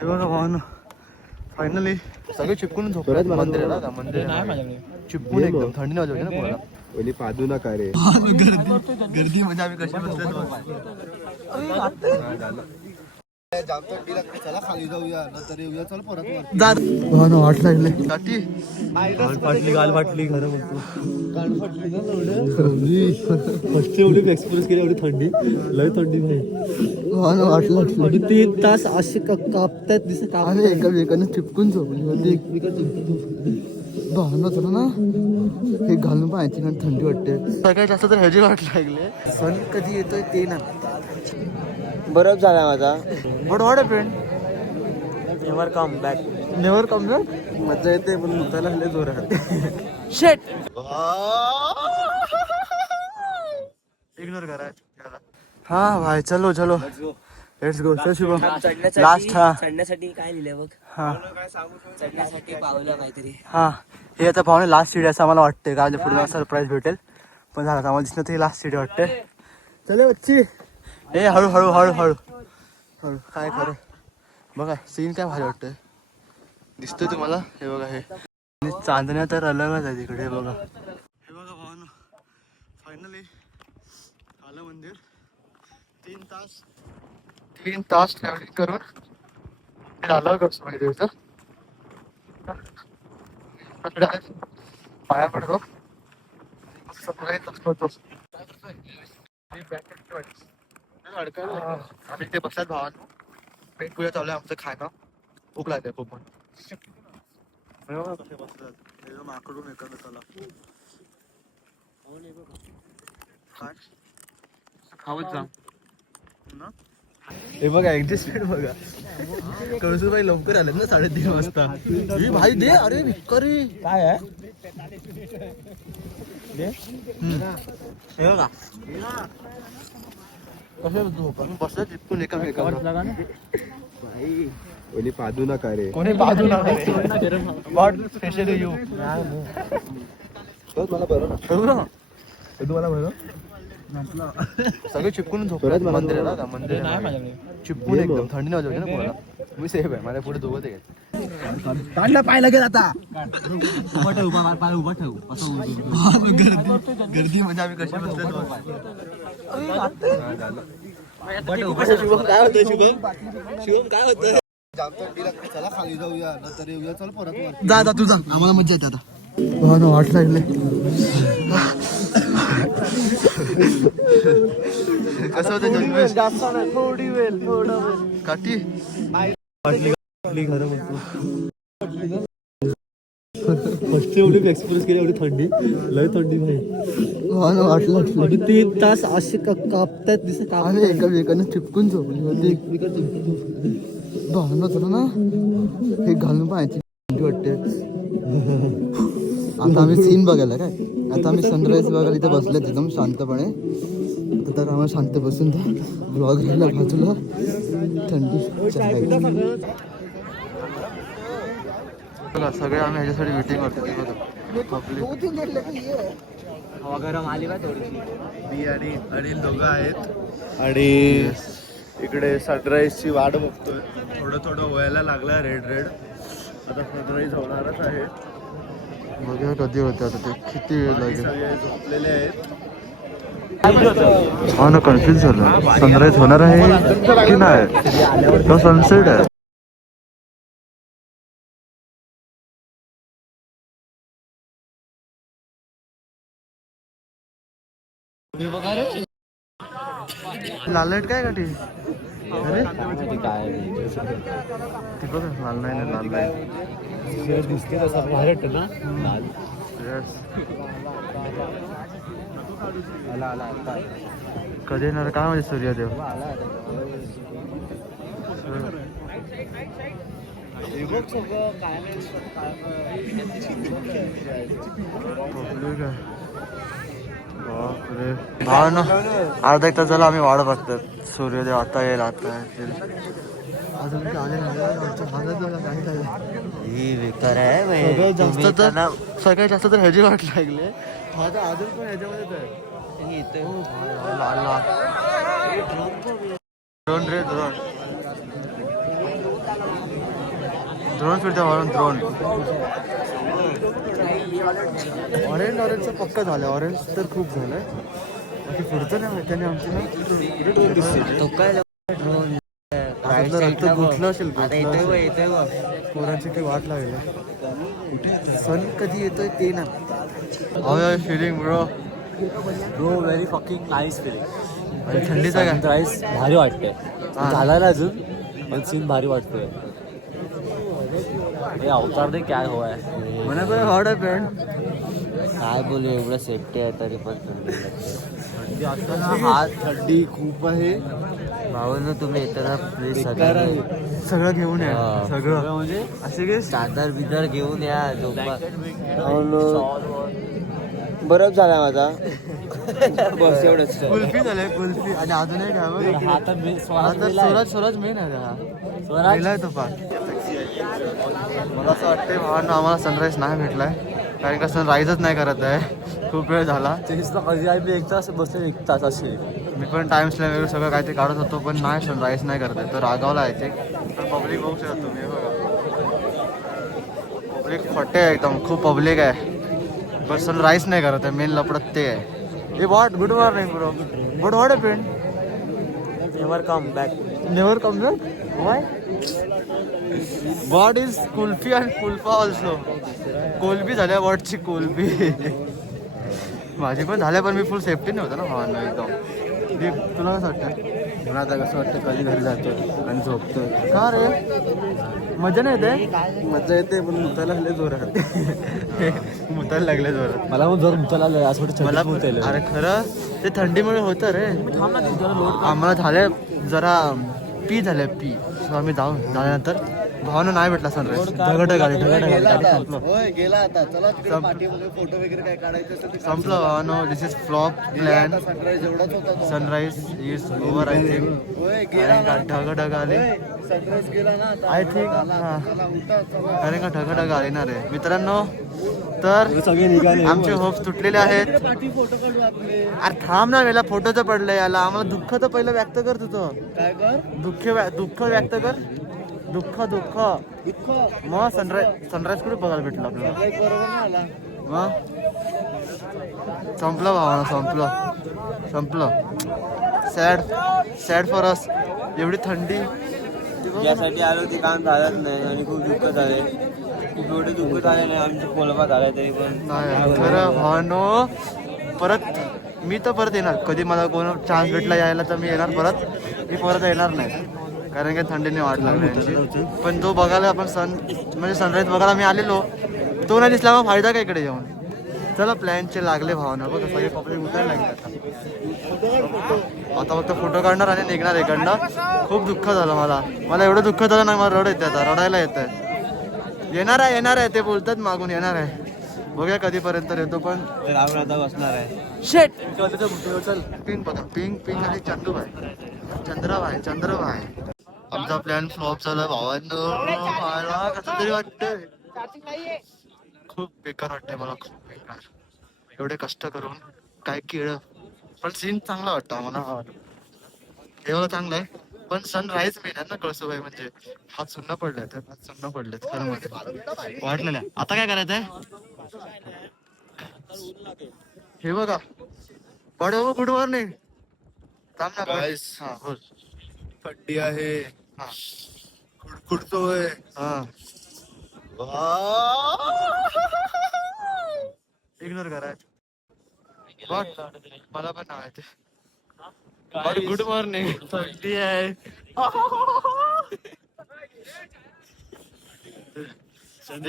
हे बघा भावानं फायनली सगळे चिपकून झोपतात. मंदिर आहे ना, मंदिर चिपकून एकदम थंडी नाही वाजवली ना कोणाला. पहिली पादू नका रे. गर्दी म्हणजे आम्ही कशी बसतो. चला खाली जाऊया नंतर येऊया. चल परत वाट लागले काठी गाल फाटली खरं म्हणतो. फर्स्ट एवढी एक्सपिरियन्स केली एवढी थंडी लय थंडी नाही वाटलं 3 तास असे कापतायत दिसत आम्ही एकामेकांना चिपकून झोपली होती. भावना होतं ना हे घालून पाहायची कारण थंडी वाटते. सगळ्यात जास्त तर ह्याची वाट लागले. सण कधी येतोय ते ना. बरंच झाला माझा. But what happened? Never come back. मजा येते पण मुतायला हल्ले जोरात. शेट इग्नोर करा. हा भाई चलो लेट्स गो. शुभम लास्ट. हा चढण्यासाठी काय लिहिलंय बघ. हा चढण्यासाठी पावलं काहीतरी. हा हे आता पाहुणे लास्ट सीडी असं आम्हाला वाटते. काय पुढे सरप्राईज भेटेल पण झालं आम्हाला दिसणं ते लास्ट सीडी वाटते. चले बच्ची ए हळू काय खरं बघा सीन काय भारी वाटतंय. दिसतोय तुम्हाला हे बघा. हे चांदण्या तर अलगच आहे तिकडे. हे बघा भावानं फायनली आलं मंदिर. 3 तास ट्रॅव्हलिंग करून आलं कसं माहिती होतं. पाया पडतो आम्ही ते बसल्यात भावानं. पेट पूजा चालू आहे आमचं खाणं. भूक लागते खूप पण. कसे बसतात माकडून एकाला खावत जा ना. हे बघा ऍडजस्टमेंट बघा. कळसूबाई लवकर आले ना 3:30 वाजता. भाई दे अरे भिक्करी काय आहे हे बघा कसं बसलं चिपकून एकामेकावर. पहिली पादू नका रे. कोणी बाजू नका व्हॉट स्पेशल यू. मला बरं तुम्हाला बरं सगळे चिपकून झोपतात. मंदिर आहे ना, मंदिर चिपकून एकदम थंडी नाही वाजवली ना कोणाला. मी सेफ आहे. माझ्या पुढे दोघं ते काढला पाय लागेल आता. उभा ठेव गर्दी म्हणजे आम्ही कशी बसतो. शुभम काय होतंय. चला खाली जाऊया नंतर येऊया. चल परत जा तू जा. आम्हाला मजा येते आता. वाट लागले कसं होतं थोडी वेळ काठी खरं म्हणतो. फर्स्ट एवढी एक्सपिरियन्स केली एवढी थंडी लय थंडी नाही वाटलं 3 तास असे कापतायत दिसत आम्ही एकामेकांना चिपकून झोपली होती. भावना होतं ना हे घालून पाहायची थंडी वाटते. आता आम्ही सीन बघायला काय. आता आम्ही सनराईज बघायला इथे बसलेत एकदम शांतपणे. तर आम्हाला शांत बसून ब्लॉग घ्यायला बाजूला थंडी सगळे आम्ही ह्याच्यासाठी वेटिंग करतो. हवा गरम आली बा थोडीशी. मी आणि अनिल दोघं आहेत आणि इकडे सनराईजची वाट बघतोय. थोडं व्हायला लागला रेड. आता सनराईज होणारच आहे. बघूया कधी होते आता ते किती वेळ लागेल. सगळे झोपलेले आहेत. हा ना कन्फ्युज झालं. सनराईज होणार आहे की नाही. तो सनसेट आहे. लाल लाईट काय काठी अरे काय ती बघ लाल नाही लाल लाईट दिसते तसा बाहेर येतं ना लाल. कधी येणार काय म्हणजे सूर्यदेव. भावना अर्धा 1 तास झाला आम्ही वाढ बघतात. सूर्योदय आता येईल आता येईल. अजून काय आले नाही. सगळ्यात जास्त तर ह्याची वाट लागले. माझा अजून पण ह्याच्यामध्येच आहे. लाल ड्रोन ड्रोन फिरतो म्हणून ड्रोन. ऑरेंजचं पक्क झालं. ऑरेंज तर खूप झालंय. बाकी पुढचं नाही माहिती आणि आमची ना गुंतलं असेल. पोरांची काही वाट लागेल. सण कधी येतोय ते ना. How are feeling bro? Bro very fucking nice feeling. आणि थंडीचा काय सनराईज भारी वाटतंय. झाला ना अजून पण सीन भारी वाटतोय. हे अवतार दे काय हवाय मला पण हॉट आहे फ्रेंड. काय बोलू एवढं सेफ्टी आहे तरी पण थंडी असताना हा थंडी खूप आहे भावांनो. तुम्ही येताना प्लीज सगळं घेऊन या. सगळं म्हणजे असे की चादर बिदर घेऊन या. झोपा बरफ झाला माझा. बस एवढंच. कुल्फी झालंय कुल्फी. आणि अजूनही घ्यावं. आता स्वराज मेन आहे हा. गेलाय तो पाक. मला असं वाटतंय भावांना आम्हाला सनराईज नाही भेटलाय. कारण का सनराईजच नाही करत आहे. खूप वेळ झाला. कधी आम्ही 1 तास बसलो. 1 तास असेल. मी पण टाइम स्लॅब वगैरे सगळं काहीतरी काढत होतो पण नाही सनराईज नाही करत आहे. तर रागावला आहे ते. पण पब्लिक बघू शकतो तुम्ही बघा. पब्लिक फटे आहे एकदम. खूप पब्लिक आहे पण सनराईज नाही करत आहे. मेन लपडत ते आहे. Hey what good morning bro. Good what friend. Never come back. Never come back. Why? What is kulfi and कुल्फा ऑल्सो. कोलबी झाल्या वॉटची कोलबी. माझी पण झाल्या पण मी फुल सेफ्टी नव्हतं ना भावांना एकदम. तुला कसं वाटतं? मला आता कसं वाटतं कधी घरी जातोय आणि झोपतोय. का रे मजा नाही येते? मजा येते पण मुतायला लागले जोरात. मुतायला लागले जोरात. मला पण जोर मुतायला लागले. असं वाटतं मला मुतायला. अरे खरं ते थंडीमुळे होतं रे. आम्हाला झाले जरा पी झाले पी. सो आम्ही झाल्यानंतर भावानं नाही भेटला सनराईज. ढगढग आली. संपलं. गेला आता. चला फोटो वगैरे काय काढायचं संपलं भावानं. This is flop plan. Sunrise एवढाच होता. Sunrise is over I think. ढगढग आले सनराईज गेला ना आय थिंक. हां कारण का ढगढग आले ना रे मित्रांनो. तर सगळे निघाले. आमचे होप्स तुटलेले आहेत. फोटो काढू आपले. अरे थांब ना. वेळेला फोटोचं पडलंय याला. आम्हाला दुःख तर पहिलं व्यक्त कर तुझं. काय कर दुःख व्यक्त कर. दुःख मग सनराईज कुठे बघायला भेटलं आपल्याला. बरोबर नाही आला. मग संपलं भावानं. संपलं. Sad for us. एवढी थंडी यासाठी आलो ते काम झालंच नाही आणि खूप दुःख झाले. एवढे दुःख झाले नाही. आमच्या कोलबा झाला तरी पण नाही खरं भावानो. मी तर परत येणार. कधी मला कोण चान्स भेटला यायला तर मी येणार परत. मी परत येणार नाही कारण की थंडीने वाट लागली यांची. पण तो बघायला आपण म्हणजे सनराईज बघायला मी आलेलो. तो नाही दिसला मग फायदा काय इकडे येऊन. चला प्लॅनचे लागले भावना. बघा सगळे पब्लिक उठायला लागले आता फक्त फोटो काढणार आणि निघणार इकडनं. खूप दुःख झालं मला एवढं दुःख झालं ना. मला येते आता. रडायला येत आहे. येणार आहे ते बोलतात मागून येणार आहे. बघूया कधीपर्यंत येतो. पण राहुल आता बसणार आहे. शेट चल पिंक बघा. पिंक आणि चंद्रभाई. आमचा प्लॅन फ्लॉप झाला भावांनो. मला कसं तरी वाटतंय. खूप बेकार वाटतंय मला. खूप बेकार. एवढे कष्ट करून काय केलं पण सीन चांगला वाटतो आम्हाला. एवढं चांगलं आहे पण सनराईज मिळणार ना कळसूबाई. म्हणजे हात सुन्न पडले खरं मध्ये वाटलेलं. आता काय करायचंय हे बघा. पडव गुड मॉर्निंग. थांब ना Guys. हा बोल. थंडी आहे. हा खुडतोय. हा इग्नोर करा. मला पण नाव आहे ते. Good morning. थंडी आहे.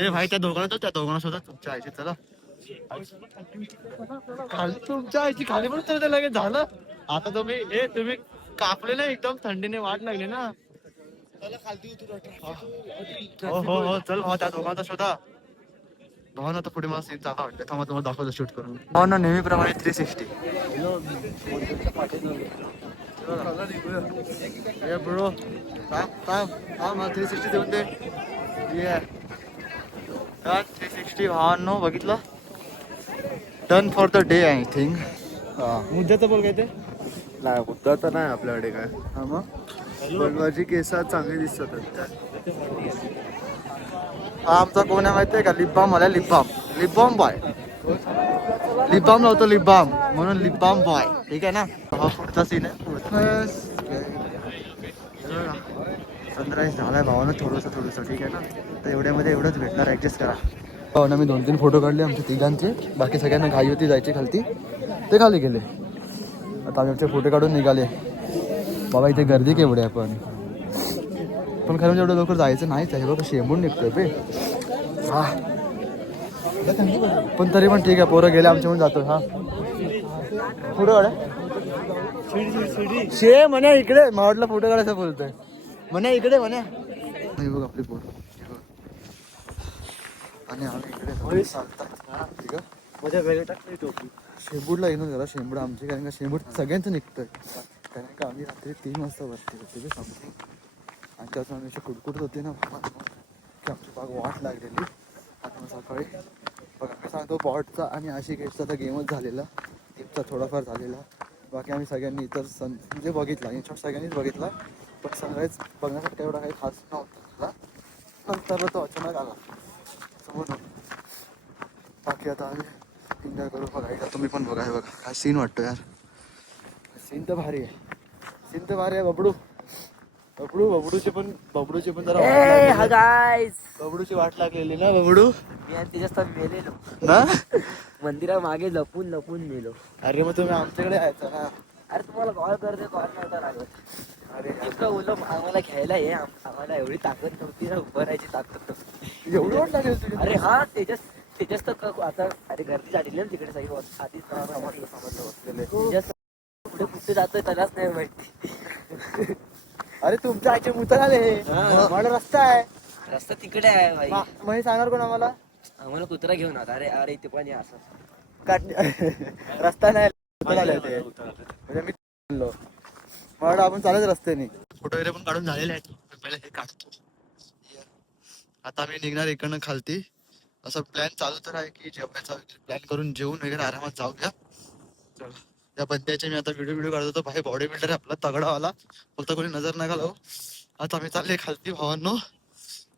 भाई त्या दोघांना शोधा तुमच्या आईची. चला खाली तुमच्या आईची खाली पण तर लगेच झालं. आता तुम्ही कापले ना एकदम. थंडीने वाट लागली ना. हो चल भाऊ त्या दोघांचा शोधा. भावना तर पुढे मला सीन चांगला वाटतं. थांबा तुम्हाला दाखवतो शूट करून. भावना नेहमीप्रमाणे 360. ब्रो थांब 360 देऊन दे. 360 भावांनो बघितलं. Done for the day I think. मुद्द्याचं बोल काय ते. नाही मुद्दा तर नाही आपल्याकडे काय. हा मग बलवाची केसा चांगली दिसत आहेत. हा आमचा कोण आहे माहितीये का? लिपबाम आला, लिपबाम. Lip balm boy. लिपबाम लावतो, लिपबाम म्हणून लिपबाम बॉय. ठीक आहे ना? हा पुढचा सीन आहे. सनराईज झालाय भावानं थोडंसं ठीक आहे ना? तर एवढ्यामध्ये एवढंच भेटणार, ऍडजस्ट करा. भावानं मी 2-3 फोटो काढले आमच्या तिघांचे. बाकी सगळ्यांना घाई होती जायची खालती, ते खाली गेले. आता आम्ही आमचे फोटो काढून निघाले. बाबा इथे गर्दी केवढी आहे पण खरं म्हणजे एवढं लवकर जायचं नाहीच आहे. बघा शेंबून निघतोय बे. हा पण तरी पण ठीक आहे, पोरं गेले आमच्या म्हणून जातो. हा फोटो काढा शे म्हणे इकडे. मावडला फोटो काढायचा बोलतोय म्हणे इकडे म्हणे. नाही बघ आपली पोरं आणि आम्ही इकडे चालतात. ठीक आहे माझ्या वेळे टाकली टोपी. शेंबूडला येणं जरा शेंबूड आमची, कारण का शेंबूड सगळ्यांचं निघतोय. कारण का आम्ही रात्री 3 वाजता बसते होते समथिंग, आणि त्याचं आम्ही अशी कुडकुडत होते ना की आमची बाग वाट लागलेली. आता मग सकाळी बघा मी सांगतो, बॉटचा आणि आशिकेशचा तर गेमच झालेला, गेमचा थोडाफार झालेला. बाकी आम्ही सगळ्यांनी इतर म्हणजे बघितला, इन शॉर्ट सगळ्यांनीच बघितला. पण सनराईज बघण्यासाठी एवढा काही खास नव्हता. नंतर तो अचानक आला समोर. बाकी आता आम्ही एन्जॉय करू. बघा एकदा तुम्ही पण बघा. हे बघा काय सीन वाटतो यार. सीन तर भारी आहे, सीन तर भारी आहे. बबडूची पण जरा बबडूची वाट लागलेली ना. बबडू मी त्याच्यात मेलेलो ना मंदिरा मागे लपून मेलो. अरे मग तुम्ही आमच्याकडे यायचं ना. अरे तुम्हाला कॉल करते, कॉल नव्हता लागत. अरे इतकं बोललो आम्हाला घ्यायला ये, आम्हाला एवढी ताकद नव्हती ना, उभं राहायची ताकद नव्हती. एवढी वाट लागेल तुझी? अरे हा तेजस तर आता अरे गर्दी झालेली ना तिकडे सगळी आधीच समजलं तेजस पुढे कुठे जातोय त्यालाच नाही माहिती. अरे तुमच्या आईचे मुतर आले. मला रस्ता आहे, रस्ता तिकडे आहे भाई. मग सांगणार कोण आम्हाला? आम्हाला कुत्रा घेऊन आता. अरे अरे इथे पण असं रस्ता नाही, मुतर आले ते. म्हणजे मी म्हणलो मला आपण चालत रस्त्याने. फोटो वगैरे पण काढून झालेले आहेत. पहिले हे काढतो. आता आम्ही निघणार इकडनं खालती. असं प्लॅन चालू तर आहे की जेवणाचा प्लॅन करून जेवून वगैरे आरामात जाऊया. त्या बंद्याचे मी आता व्हिडिओ काढत होतो. भाई बॉडी बिल्डर आहे आपला तगडावाला, फक्त कोणी नजर नका लावू. आता आम्ही चालले खालती भावांनो,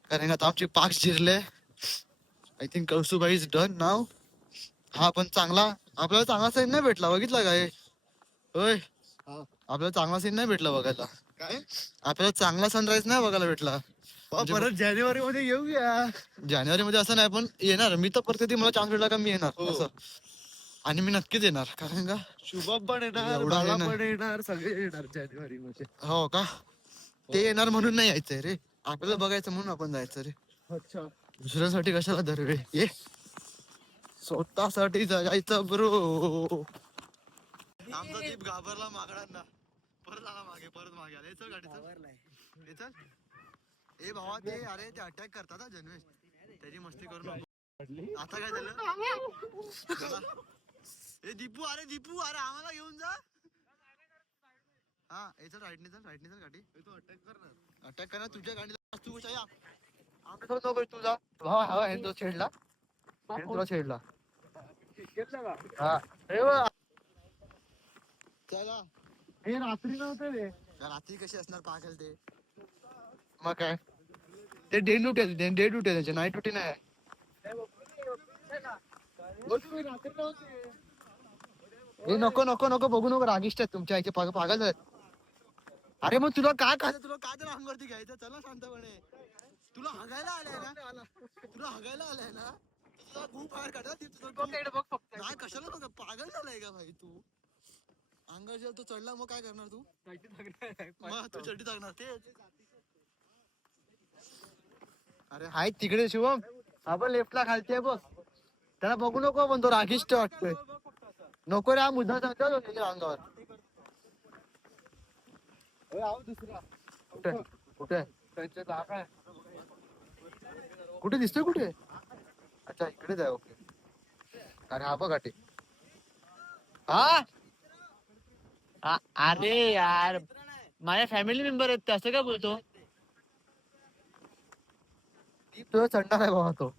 कारण आता आमची पाक्स जिरले. I think Kalsubai is done now. हा पण आपल्याला चांगला सीन नाही भेटला, बघितला काय? होय आपल्याला चांगला सीन नाही भेटला बघायला. काय आपल्याला चांगला सनराईज नाही बघायला भेटला. परत जानेवारी मध्ये येऊया. जानेवारी मध्ये असं नाही, पण येणार मी तर प्रत्येक मला चान्स भेटला का मी येणार असं. आणि मी नक्कीच येणार, कारण का शुभम पण येणार, एवढा बाला आहे ना. पण येणार, सगळे येणार जानेवारी मध्ये. हो का? ते येणार म्हणून नाही यायचंय रे, आपल्याला बघायचं म्हणून आपण जायचं रे. अच्छा, दुसऱ्यासाठी कशाला धरवे. ये स्वतःसाठी जायचं ब्रो. आमचा दीप घाबरला माकडांना, परत आला मागे आला. चल गाडी चल. ए भावा ते अरे ते अटॅक करतात हा जन्मेश, त्याची मस्ती करू नको. आता काय झालं? ए दीपू अरे आम्हाला घेऊन जा. हा चल राईटने चल गाडी. तो अटॅक करणार तुझ्या गाडीला. तू कशा आमच्या नको तुझा भावा हवा तो छेडला, तुला छेडला. हा चला. हे रात्री नव्हते रे. रात्री कशी असणार पागल ते. मग काय ते डे ड्युटी आहे त्याची, नाईट ड्युटी नाही. रात्री नव्हते. हे नको बघू नको, रागिष्ट आहेत तुमच्या आईचे पागल आहेत. अरे मग तुला काय तर अंगावरती घ्यायचं. चल ना शांतपणे. तुला हगायला आलाय ना तुला खूप बाहेर काढा. नाही कशाला बघ, पागल झालाय का भाई तू? अंगावर जेव्हा तो चढला मग काय करणार तू? तू चड्डी टाकणार ते. अरे हाय तिकडे शिवम, आपण लेफ्टला खालती आहे बघ. त्याला बघू नको, पण तो रागिष्ट वाटतोय. नको रे, हा मुद्दा सांगतो त्याच्या अंगावर. कुठे दिसतोय कुठे? अच्छा इकडेच आहे. ओके. अरे हा बघ गाठी. अरे यार माझ्या फॅमिली मेंबर आहेत ते, असं काय बोलतो? दीप तुला चढणार आहे बाबा तो.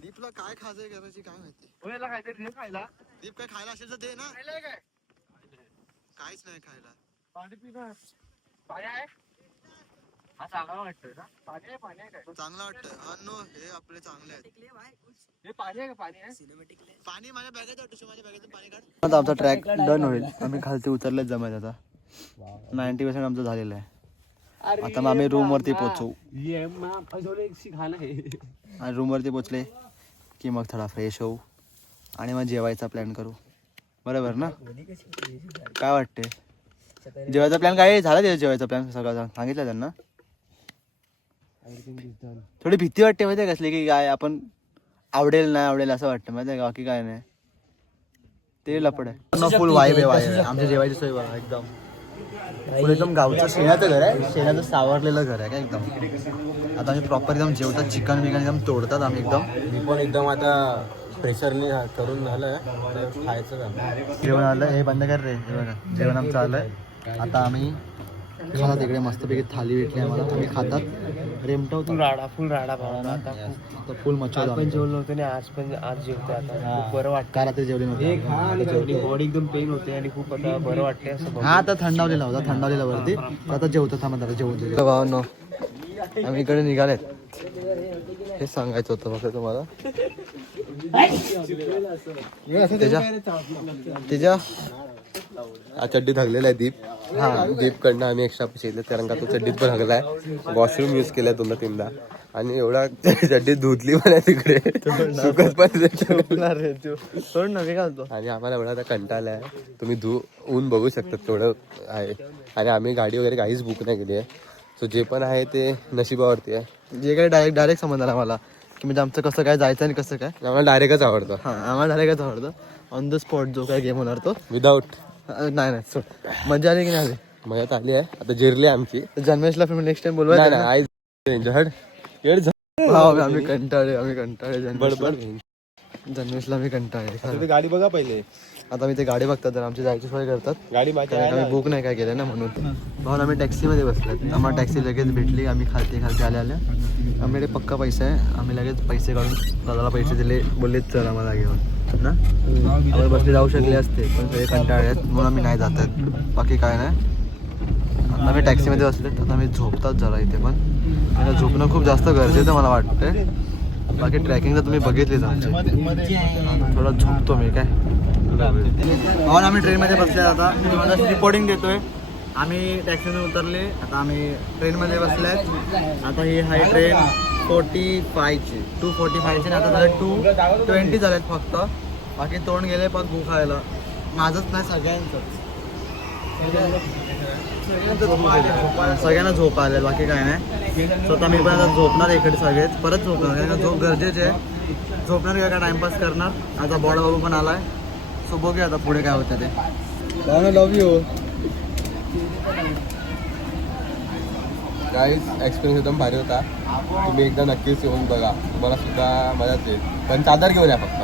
दीपला काय खायचंय करायची काय माहिती. दीप काय खायला असेल तर दे ना. काहीच नाही खायला. पाणी पिणार. हा चांगला वाटतोय ना. चांगला वाटतं अन्न हे आपले चांगले आहेत. पाणी माझ्या बॅगेत वाटतं, माझ्या बॅगेतून पाणी काढ. आता आमचा ट्रॅक डन होईल. आम्ही खालती उतरलेच जमायचं आता. 90% आमचं झालेलं आहे. आता मग आम्ही रूम वरती पोहोचू. आणि रूम वरती पोहोचले की मग थोडा फ्रेश होऊ आणि मग जेवायचा प्लॅन करू. बरोबर ना? काय वाटते? जेवायचा प्लॅन काय झाला? त्याचा जेवायचा प्लॅन सगळं सांगितलं त्यांना. थोडी भीती वाटते माहिती आहे कसली, की काय आपण आवडेल नाही आवडेल असं वाटतं माहिती आहे का, बाकी काय नाही. ते लपड आहे. फुल वाईब आहे, वाईब आहे. आमच्या जेवायची सोय बघा एकदम फुल एकदम गावचं शेणाचं घर आहे, शेणाचं सावरलेलं घर आहे काय एकदम. आता आम्ही प्रॉपर एकदम जेवतात, चिकन बिकन एकदम तोडतात आम्ही एकदम. मी पण एकदम आता प्रेशरने करून झालं खायचं का. जेवण आलं, हे बंद कर रे. हे बघा जेवण आमचं आलंय. आता आम्ही खातात इकडे मस्तपैकी थाली भेटली आम्हाला. आम्ही खातात रेमटा फुल राडा भावना. आता फुल मच्छर पण जेवलो होतो ना, आज जेवतो आता. खूप बरं वाटतं. काय रात्री जेवली नव्हती. बॉडी एकदम पेन होते आणि खूप आता बरं वाटते असं. हा आता थंडावलेला होता, थंडावलेला वरती. आता जेवतो थांबा जरा जेवतो. भावांनो आम्ही इकडे निघालेत, हे सांगायचं होतं फक्त तुम्हाला. त्याच्या चड्डी थकलेला आहे दीप. हा दीप कडनं आम्ही एक्स्ट्रा पैसे घेतले कारण का तो चड्डीत पण हगलाय. वॉशरूम यूज केलाय 2-3दा आणि एवढा चड्डी धुतली पण आहे तिकडे. सुकत पण सोड ना मी घालतो. आणि आम्हाला एवढा आता कंटाळा आहे. तुम्ही ऊन बघू शकता तेवढं आहे. आणि आम्ही गाडी वगैरे काहीच बुक नाही केली आहे. सो जे पण आहे ते नशिबावरती आहे. जे काही डायरेक्ट समजलं मला की म्हणजे आमचं कसं काय जायचं आणि कसं काय. आम्हाला डायरेक्टच आवडतं. हां आम्हाला डायरेक्टच आवडतं. ऑन द स्पॉट जो काय गेम होणार तो विदाऊट. नाही सोड. मजा आली की नाही आली. मजात आली आहे. आता जिरली आमची. जन्मेशला नेक्स्ट टाइम बोलवायचं ना. आम्ही कंटाळे बडबड. जन्मेशला मी कंटाळे. गाडी बघा पहिले. आता मी ते गाडी बघतात तर आमची जायची सोय करतात. गाडी माझी आहे आम्ही बुक नाही काय केलं ना म्हणून. भाऊन आम्ही टॅक्सीमध्ये बसल्यात. आम्हाला टॅक्सी लगेच भेटली. आम्ही खालती आल्या आम्ही पक्का पैसा आहे. आम्ही लगेच पैसे काढून दादाला पैसे दिले. बोललेत चल आम्हाला घेऊन ना. आम्हाला बसले जाऊ शकले असते पण सगळे कंटाळे आहेत म्हणून आम्ही नाही जात आहेत. बाकी काय नाही. आता आम्ही टॅक्सीमध्ये बसलेत. आता आम्ही झोपतात जरा इथे पण. आता झोपणं खूप जास्त गरजेचं मला वाटतंय. बाकी ट्रॅकिंग तर तुम्ही बघितलीच आमची. थोडा झोपतो मी काय. भाऊन आम्ही ट्रेनमध्ये बसले. आता मी तुम्हाला रिपोर्टिंग देतोय. आम्ही टॅक्सीमध्ये उतरले. आता आम्ही ट्रेनमध्ये बसल्यात. आता ही आहे ट्रेन 45ची 245ची. आता झाले 220 झालेत फक्त. बाकी तोंड गेले पण गु खायला. माझंच नाही सगळ्यांना झोप आले. बाकी काय नाही. स्वतः मी पण आता झोपणार इकडे सगळेच. परत झोपणार कारण झोप गरजेचे आहे. झोपणार किंवा काय टाइमपास करणार. आता बॉड बाबू पण आलाय. सो बघूया आता पुढे काय होतं ते. Love you guys. एक्सपिरियन्स एकदम भारी होता. तुम्ही एकदा नक्कीच येऊन बघा. तुम्हाला सुद्धा मजाच येईल. पण चादर घेऊन या फक्त.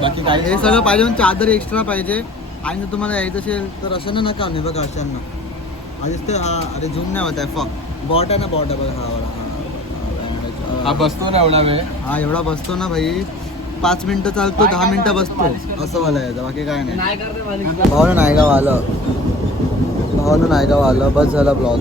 बाकी काही हे सगळं पाहिजे पण चादर एक्स्ट्रा पाहिजे. आणि जर तुम्हाला यायचं असेल तर असं नका नाही बघा अशांना. आधीच ते हा अरे झूम नाही होत आहे. बॉट आहे ना बॉट आहे बघा. हा बसतो ना एवढा वेळ. हा एवढा बसतो ना भाई. 5 मिनिटं चालतो 10 मिनिटं बसतो असं मला यायचं. बाकी काय नाही. भावनं नायगाव आलं. बस झाला ब्लॉग.